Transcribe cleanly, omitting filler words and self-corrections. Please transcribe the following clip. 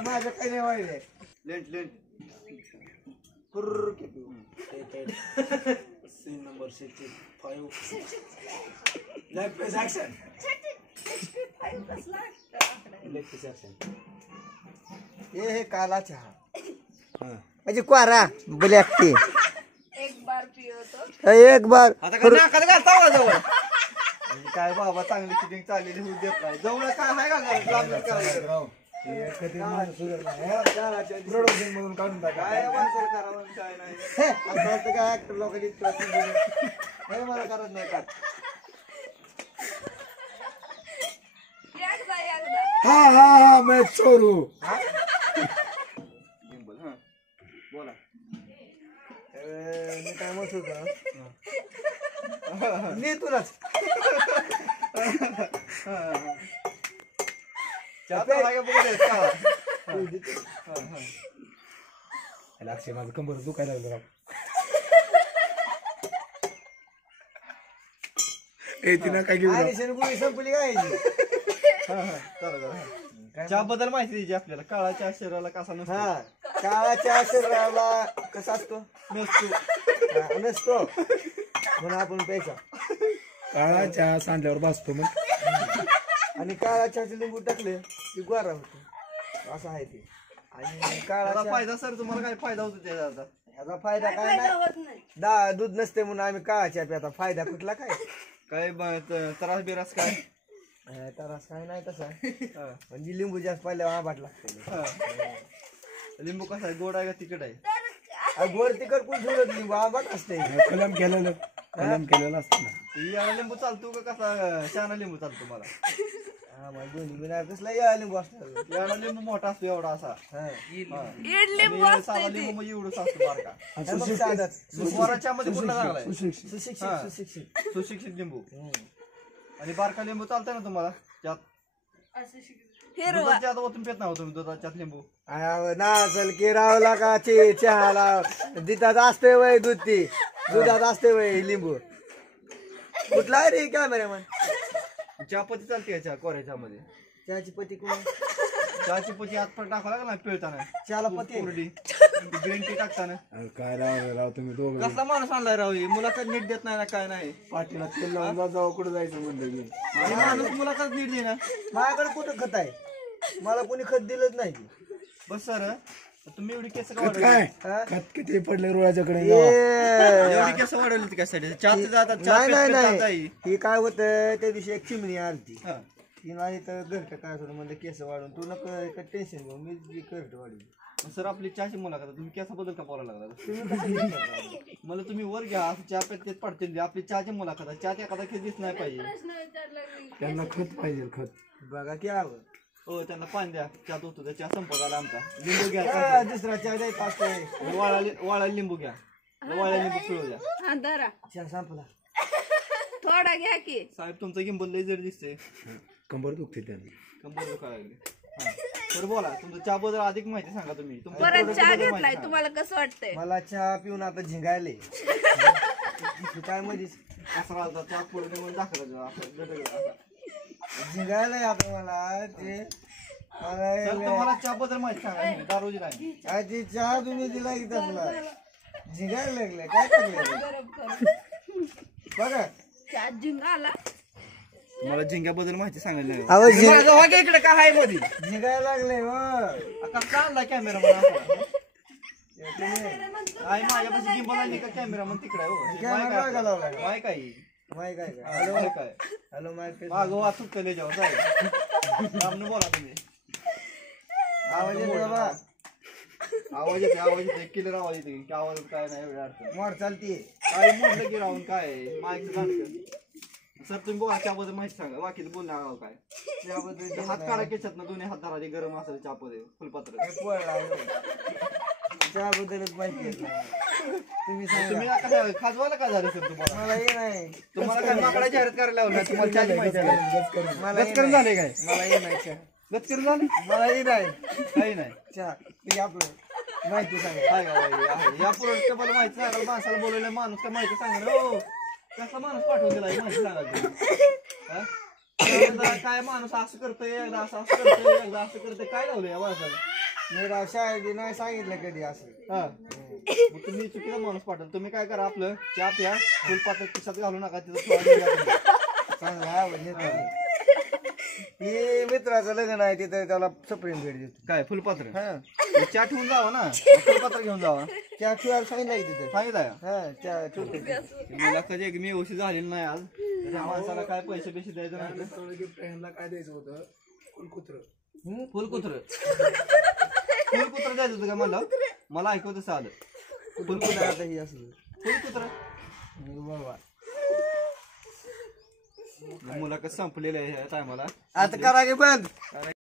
माझं काही नाही व्हायलंय लेंट लेंट scene number 65 left place action left place action हे काला चहा म्हणजे क्वारा ब्लॅक टी एक बार पियो तो एक बार आता काय नाकात घालता जवळ काय बाबा चांगली शूटिंग चाललेली होऊ देत नाही जवळ काय आहे का लागलं करायचं प्रोडक्शन म्हणून काढून टाका काय माणसाला करावं काय नाही असं वाटतं काय ऍक्टर लोकांनी हे मला करत नाही का एकदा हा हा हा मैं चोरू बोला मी काय म्हणत होतो मी तुलाच अक्षय माझं कंबर दुखायला लागलं राव तिनं काय घेऊन गोळी संपली काय चहा बद्दल माहिती द्यायची आपल्याला काळाच्या शरीराला कसा नसतो हा काळाच्या शरीराला कसा असतो नसतो नसतो म्हणून आपण पैसा काळाच्या सांडल्यावर बसतो मग आणि काळाच्या लिंबू टाकले की गोरा होतो असं आहे ते आणि काळाचा फायदा सर तुम्हाला काय फायदा होतो त्याचा ह्याचा फायदा काय नाही दूध नसते म्हणून आम्ही काळाच्या प्याता फायदा कुठला काय त्रास बिरास काय त्रास काय नाही तसा म्हणजे लिंबू जास्त पाहिल्यावर आंबाट लागते लिंबू कसा आहे गोड आहे का तिखट आहे गोड तिखट कोण सोडत लिंबू आंबाट असते कलम केलेलं असतं ना याला लिंबू चालतो का कसा शाना लिंबू चालतो मला दोन्ही बिना कसला या लिंबू असतो याला लिंबू मोठा असतो एवढा असा साधा लिंबू म्हणजे एवढंच असतो बारका स्वराच्या मध्ये कुठला चांगला आहे सुशिक्षित लिंबू आणि बारका लिंबू चालतंय ना तुम्हाला त्यात ओतून पेत ना तुम्ही दुधाच्यात लिंबू ना चल की रावला का चहाला दुधात असते वय दूध ती दुधात असते वय लिंबू कुठला आहे रे कॅमेरामॅन चहापत्ती चालते का चहा कोऱ्याच्या मध्ये चहाची पती कोण चहाची पत्ती आत पण टाकावं लागेल ना पिळताना चहाला पती कोरडी ग्रीन टी टाकताना काय राव तुम्ही दोघं कसला माणूस आणलाय राव मुलाखत नीट देत नाही ना काय नाही पाठीला तेल लावून जाऊ कुठं जायचं म्हणलं की आणि माणूस मुलाखत नीट दे ना माझ्याकडे कुठं खत आहे मला कोणी खत दिलंच नाही बस सर तुम्ही एवढी केस काय खत किती पडले रुळाच्याकडे एवढी केस वाढवली कशासाठी नाही नाही ही काय होत त्या दिवशी एक चिमणी आलती ती नाही तर घरट काय सोडून म्हणलं केस वाढून तू नको टेन्शन घेऊ मी घरट वाढली सर आपली चहाची मुलाखत तुम्ही केसाबद्दल का बोलायला लागला मला तुम्ही वर घ्या असं चहा पेत तेच पडतील आपली चहाची मुलाखत चहात एखादा खेळ दिस नाही पाहिजे त्यांना खत पाहिजे खत बघा की आवड हो त्यांना पाणी द्या चहात होतो त्या चहा संपत आला आमचा लिंबू घ्या दुसरा चहा द्यायचा असतोय वाळा लिंबू घ्या वाळा लिंबू पिळू द्या चहा संपला थोडा घ्या की साहेब तुमचं गिंबल लय जर दिसते कंबर दुखते त्यांनी कंबर दुखायला लागली तर बोला तुमचं चहा बद्दल अधिक माहिती सांगा तुम्ही परत चहा घेतलाय तुम्हाला कसं वाटतंय मला चहा पिऊन आता झिंगायले काय मध्ये असा राहता चहा पुढे म्हणून दाखवायचं झिंगायलाय आता मला ते तुम्हाला चहा बद्दल माहिती सांगा दारूची नाही आधी चहा तुम्ही दिला की तसला झिंगायला लागले काय टाकले बघा चहा जिंगाला मला झिंग्याबद्दल माहिती सांगायला इकडे काय आहे मध्ये झिंगायला लागले आता चालला कॅमेरा मला आई माझ्यापाशी गिंबल आली का कॅमेरा मग तिकडे माय काय माईक आहे का हॅलो काय हॅलो माईक मागं वाचूक केले जाऊ सामने बोला तुम्ही आवाज येतो बाबा आवाज येते किलर आवाज येते की आवाज काय नाही एवढ्या अडचण मोड चालतीये काय म्हटलं की राहून काय माईक सर तुम्ही बोला त्याबद्दल माहिती सांगा बाकीचं बोलण्या आगाव काय त्याबद्दल हात काढा केसात ना दोन्ही हात धरा गरम असेल चापदे फुलपात्र त्याबद्दलच माहिती तुम्ही तुम्ही आता खाजवायला काय झालं सर तुम्हाला मला हे नाही तुम्हाला काय माकडा जाहिरात करायला लावलं तुम्हाला चहाची माहिती आहे मला गचकरण झाले काय मला हे नाही चहा गचकरण झाले मला हे नाही काही नाही चहा ते आपलं माहिती सांगा काय आहे या पुढे मला माहिती सांगा माणसाला बोलवलं माणूस का माहिती सांगा हो कसा माणूस पाठवून दिला माहिती सांगा काय माणूस असं करतोय एकदा असं करतोय एकदा असं करतोय काय लावलं या माणसाला मी राव शाळेत नाही सांगितलं कधी असं. हा मग तुम्ही चुकीचा माणूस पाठवला. तुम्ही काय करा आपलं चहा प्या फुलपात्र खिशात घालू नका तिथं थोडा वेळ घ्या. चांगलं आवडलं. हे मित्राचं लग्न आहे तिथं त्याला सप्रेम भेट देतो. काय फुलपात्र हा मग चहा ठेवून जावा ना फुलपात्र घेऊन जावा. चहा ठेवायला सांगितलं की तिथं. सांगितलं हा चहा ठेवतो. मला कधी एक मी व्यवस्थित झालेली नाही आज त्या माणसाला काय पैसे द्यायचं नाही. गिफ्ट ह्यांना काय द्यायचं होतं कुत्र फुलकुत्र फुलकुत्र द्यायचं होतं का मला मला ऐकू तसं आलं. फुलकुत्र आता ही असं फुलकुत्र बाबा मुलाखत संपलेलं आहे ह्या टायमाला. आता करा की बंद.